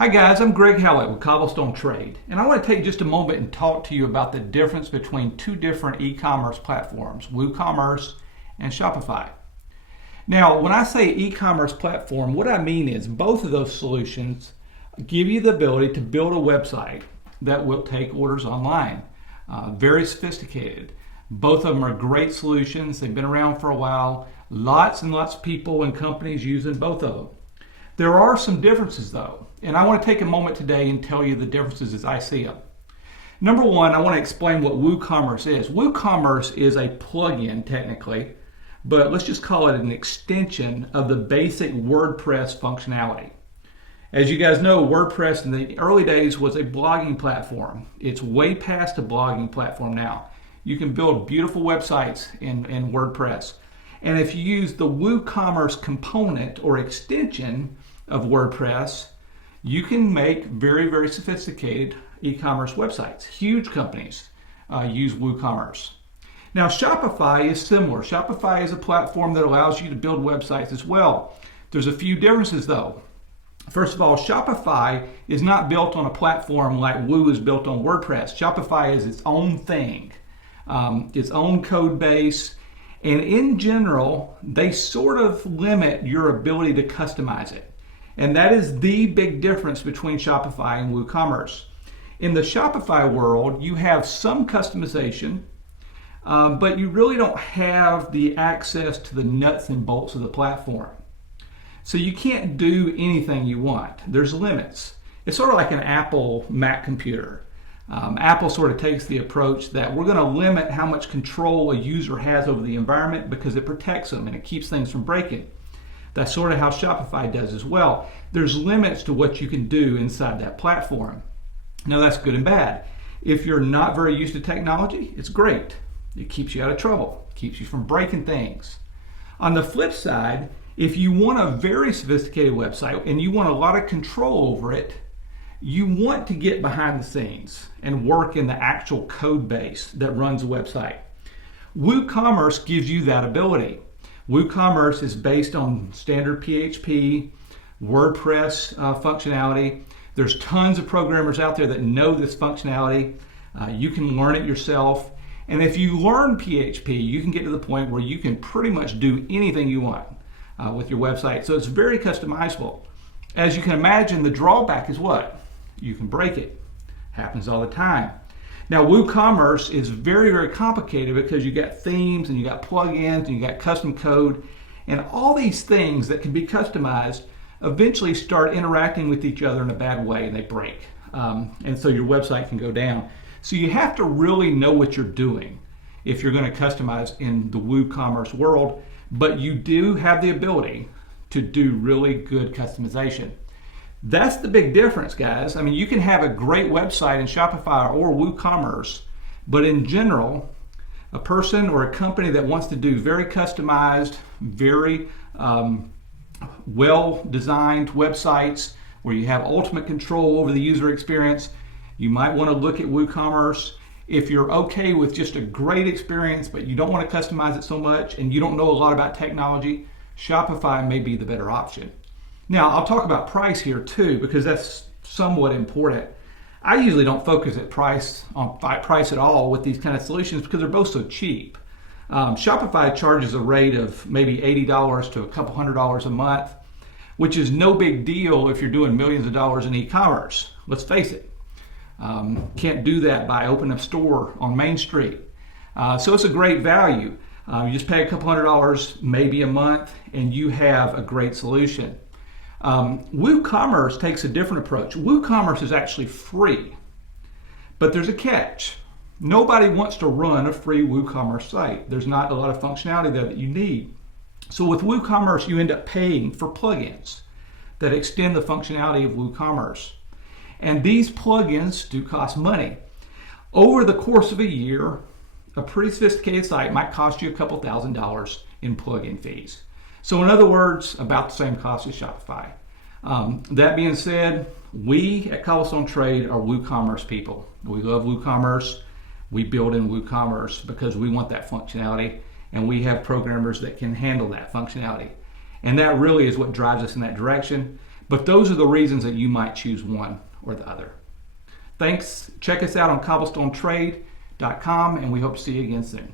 Hi guys, I'm Greg Hallett with Cobblestone Trade, and I want to take just a moment and talk to you about the difference between two different e-commerce platforms, WooCommerce and Shopify. Now, when I say e-commerce platform, what I mean is both of those solutions give you the ability to build a website that will take orders online. Very sophisticated. Both of them are great solutions. They've been around for a while. Lots and lots of people and companies using both of them. There are some differences though, and I want to take a moment today and tell you the differences as I see them. Number one, I want to explain what WooCommerce is. WooCommerce is a plugin technically, but let's just call it an extension of the basic WordPress functionality. As you guys know, WordPress in the early days was a blogging platform. It's way past a blogging platform now. You can build beautiful websites in WordPress. And if you use the WooCommerce component or extension of WordPress, you can make very, very sophisticated e-commerce websites. Huge companies use WooCommerce. Now, Shopify is similar. Shopify is a platform that allows you to build websites as well. There's a few differences though. First of all, Shopify is not built on a platform like Woo is built on WordPress. Shopify is its own thing, its own code base. And in general, they sort of limit your ability to customize it. And that is the big difference between Shopify and WooCommerce. In the Shopify world, you have some customization, but you really don't have the access to the nuts and bolts of the platform. So you can't do anything you want. There's limits. It's sort of like an Apple Mac computer. Apple sort of takes the approach that we're going to limit how much control a user has over the environment because it protects them and it keeps things from breaking. That's sort of how Shopify does as well. There's limits to what you can do inside that platform. Now that's good and bad. If you're not very used to technology, it's great. It keeps you out of trouble. It keeps you from breaking things. On the flip side, if you want a very sophisticated website and you want a lot of control over it, you want to get behind the scenes and work in the actual code base that runs a website. WooCommerce gives you that ability. WooCommerce is based on standard PHP, WordPress functionality. There's tons of programmers out there that know this functionality. You can learn it yourself. And if you learn PHP, you can get to the point where you can pretty much do anything you want with your website. So it's very customizable. As you can imagine, the drawback is what? You can break it. Happens all the time. Now, WooCommerce is very, very complicated because you got themes and you got plugins and you got custom code, and all these things that can be customized eventually start interacting with each other in a bad way and they break. And so your website can go down. So you have to really know what you're doing if you're going to customize in the WooCommerce world, but you do have the ability to do really good customization. That's the big difference, guys. I mean, you can have a great website in Shopify or WooCommerce, but in general, a person or a company that wants to do very customized, very well-designed websites where you have ultimate control over the user experience, you might want to look at WooCommerce. If you're okay with just a great experience, but you don't want to customize it so much and you don't know a lot about technology, Shopify may be the better option. Now, I'll talk about price here too, because that's somewhat important. I usually don't focus on price at all with these kind of solutions because they're both so cheap. Shopify charges a rate of maybe $80 to a couple $100 a month, which is no big deal if you're doing millions of dollars in e-commerce. Let's face it. Can't do that by opening a store on Main Street. So it's a great value. You just pay a couple $100 maybe a month and you have a great solution. WooCommerce takes a different approach. WooCommerce is actually free, but there's a catch. Nobody wants to run a free WooCommerce site. There's not a lot of functionality there that you need. So with WooCommerce, you end up paying for plugins that extend the functionality of WooCommerce. And these plugins do cost money. Over the course of a year, a pretty sophisticated site might cost you a couple $1,000s in plugin fees. So in other words, about the same cost as Shopify. That being said, we at Cobblestone Trade are WooCommerce people. We love WooCommerce. We build in WooCommerce because we want that functionality, and we have programmers that can handle that functionality. And that really is what drives us in that direction. But those are the reasons that you might choose one or the other. Thanks. Check us out on cobblestonetrade.com, and we hope to see you again soon.